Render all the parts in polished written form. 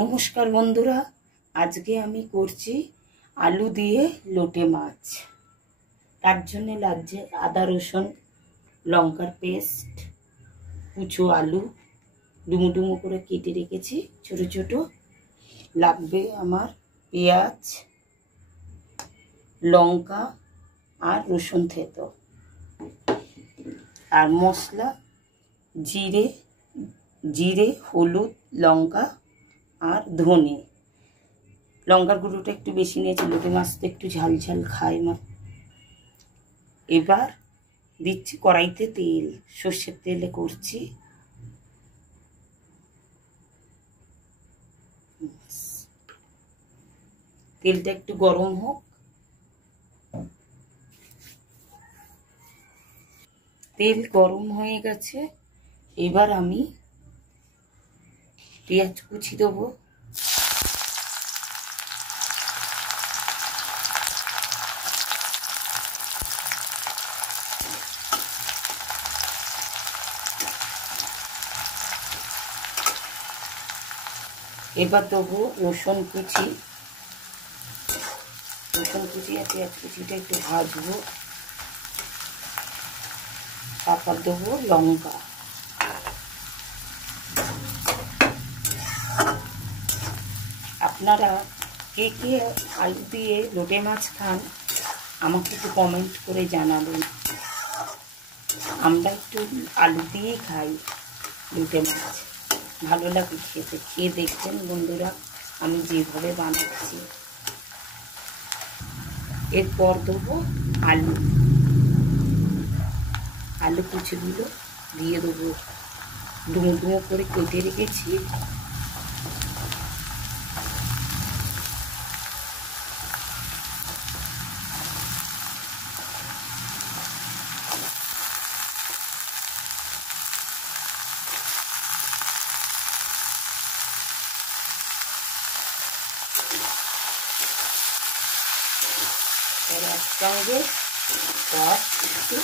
নমস্কার বন্ধুরা, আজকে আমি করছি আলু দিয়ে লোটে মাছ। তার জন্য লাগছে আদা রসুন লঙ্কার পেস্ট, কুচো আলু ডুমো ডুমো করে কেটে রেখেছি ছোট ছোট। লাগবে আমার পেঁয়াজ, লঙ্কা আর রসুন থেতো। আর মশলা জিরে হলুদ লঙ্কা আর ধনে। লঙ্কার গুঁড়োটা একটু বেশি নিয়েছি, লোটে মাছ তো একটু ঝাল ঝাল খায় মা। এবার দিচ্ছি কড়াইতে তেল, সর্ষের তেলে করছি। তেলটা একটু গরম হোক। তেল গরম হয়ে গেছে, এবার আমি পেঁয়াজ কুচি দেবো। এবার দেবো রসুন কুচি আর পেঁয়াজ কুচিটা একটু ভাজবো। তারপর দেবো লঙ্কা। আপনারা কে কে আলু দিয়ে লোটে মাছ খান আমাকে একটু কমেন্ট করে জানাবেন। আমরা একটু আলু দিয়েই খাই লোটে মাছ, ভালো লাগে খেতে। খেয়ে দেখবেন বন্ধুরা আমি যেভাবে বানাচ্ছি। এরপর দেবো আলু কুচিগুলো দিয়ে দেবো, ডুমো ডুমো করে কেটে রেখেছি। একসঙ্গে সব একটু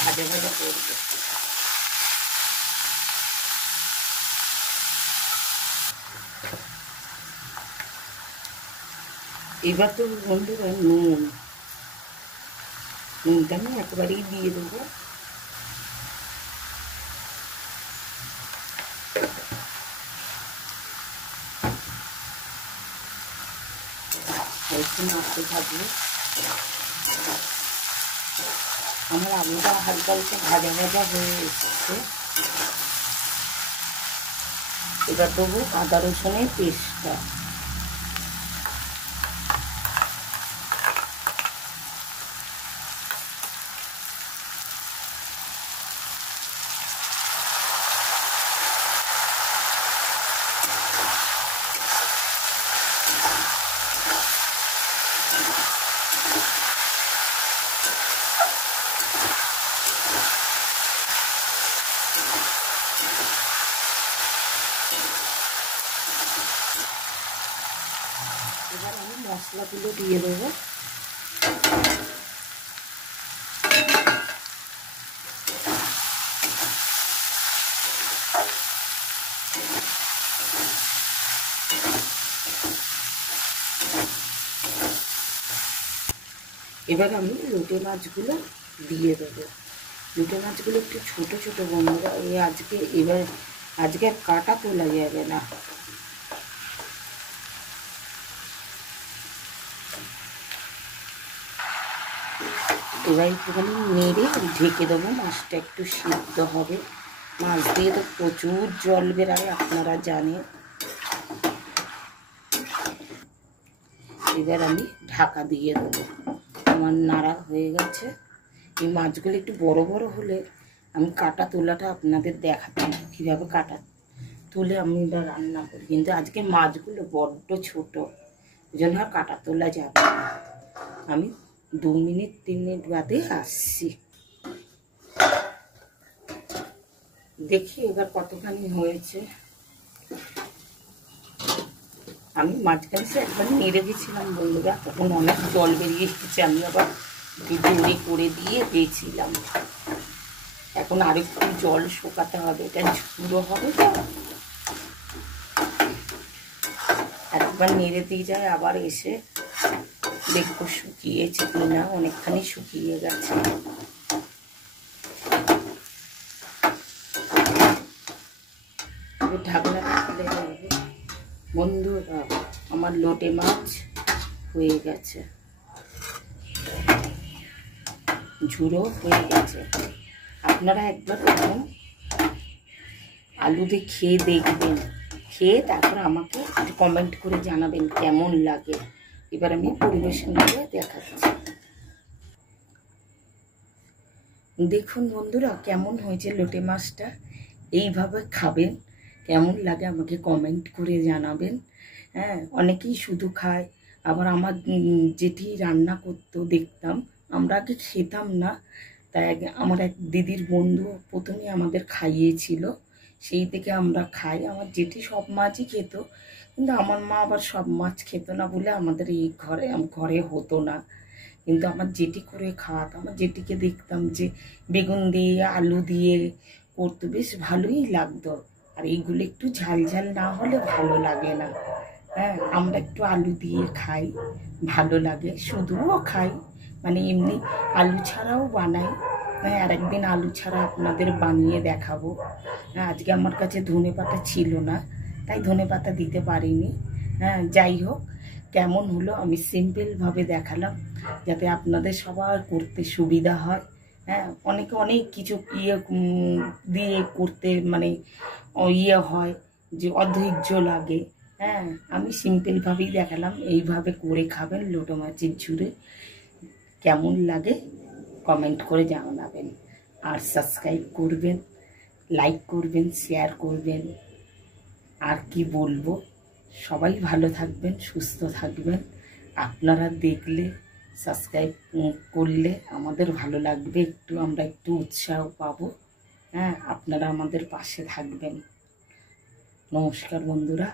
ভাজা ভাজা করবো। এবার তো বন্ধুরা নুনটা আমি একেবারেই দিয়ে দেবো। একটু নাড়তে থাকবো। আমার আলুটা হালকা হালকা ভাজা ভাজা হয়ে এসেছে। এবার দেবো আদা রসুনের পেস্টটা। এবার আমি মশলাগুলো দিয়ে দেবো। এবার আমি লোটে মাছগুলো দিয়ে দেবো। লোটে মাছগুলো একটু ছোট ছোট বন্ধুরা, আজকে আর কাটা তোলা যাবে না। এবার একটুখানি নেড়ে ঢেকে দেবো, মাছটা একটু সিদ্ধ হবে। মাছ দিয়ে তো প্রচুর জল বেরায়, আপনারা জানেন। এবার আমি ঢাকা দিয়ে দেবো। আমার নাড়া হয়ে গেছে। এই মাছগুলো একটু বড় বড় হলে আমি কাটা তোলাটা আপনাদের দেখাতাম, কীভাবে কাটা তুলে আমি এবার রান্না করি। কিন্তু আজকে মাছগুলো বড্ড ছোট, ওই জন্য আর কাটা তোলা যাবে না। আমি 2 মিনিট 3 মিনিট বাদে আসছি। দেখি এবার কতখানি হয়েছে। আমি মাঝখানে একবার নেড়ে দিয়েছিলাম বন্ধুরা, তখন অনেক জল বেরিয়ে এসেছে। আমি আবার জোরে করে দিয়ে দিয়েছিলাম। এখন আরেকটু জল শোকাতে হবে, এটা ঝুড়ো হবে তো। একবার নেড়ে দিয়ে যায়, আবার এসে দেখবো শুকিয়েছে কিনা। অনেকখানি শুকিয়ে গেছে। ঢাকনাটা খুলে যাবে। বন্ধুরা, আমার লোটে মাছ হয়ে গেছে, ঝুড়ো হয়ে গেছে। আপনারা একবার আলু দিয়ে খেয়ে দেখবেন, খেয়ে তারপর আমাকে কমেন্ট করে জানাবেন কেমন লাগে। এবার আমি পরিবেশন করে দেখাচ্ছি। দেখুন বন্ধুরা, কেমন হয়েছে লোটে মাছটা। এইভাবে খাবেন, কেমন লাগে আমাকে কমেন্ট করে জানাবেন। হ্যাঁ, অনেকেই শুধু খায়, আবার আমার যেটি রান্না করতো দেখতাম, আমরা আগে খেতাম না। তাই আমার এক দিদির বন্ধু প্রথমে আমাদের খাইয়েছিল, সেই থেকে আমরা খাই। আমার জেঠি সব মাছই খেত, কিন্তু আমার মা আবার সব মাছ খেত না বলে আমাদের এই ঘরে হতো না। কিন্তু আমার জেঠি করে খাওয়াতো। আমার জেঠিকে দেখতাম যে বেগুন দিয়ে আলু দিয়ে করতো, বেশ ভালোই লাগতো। আর এইগুলো একটু ঝাল ঝাল না হলে ভালো লাগে না। হ্যাঁ, আমরা একটু আলু দিয়ে খাই, ভালো লাগে। শুধুও খাই, মানে এমনি আলু ছাড়াও বানাই। হ্যাঁ, আর একদিন আলু ছাড়া আপনাদের বানিয়ে দেখাবো। হ্যাঁ, আজকে আমার কাছে ধনেপাতা ছিল না, তাই ধনেপাতা দিতে পারিনি। হ্যাঁ, যাই হোক, কেমন হলো আমি সিম্পলভাবে দেখালাম, যাতে আপনাদের সবার করতে সুবিধা হয়। হ্যাঁ, অনেকে অনেক কিছু দিয়ে করতে মানে হয় যে অধৈর্য লাগে। হ্যাঁ, আমি সিম্পলভাবেই দেখালাম। এইভাবে করে খাবেন লোটে মাছের ঝুড়ে, কেমন লাগে কমেন্ট করে জানাবেন। আর সাবস্ক্রাইব করবেন, লাইক করবেন, শেয়ার করবেন। আর কি বলবো, সবাই ভালো থাকবেন, সুস্থ থাকবেন। আপনারা দেখলে, সাবস্ক্রাইব করলে আমাদের ভালো লাগবে, আমরা একটু উৎসাহ পাবো। হ্যাঁ, আপনারা আমাদের পাশে থাকবেন। নমস্কার বন্ধুরা।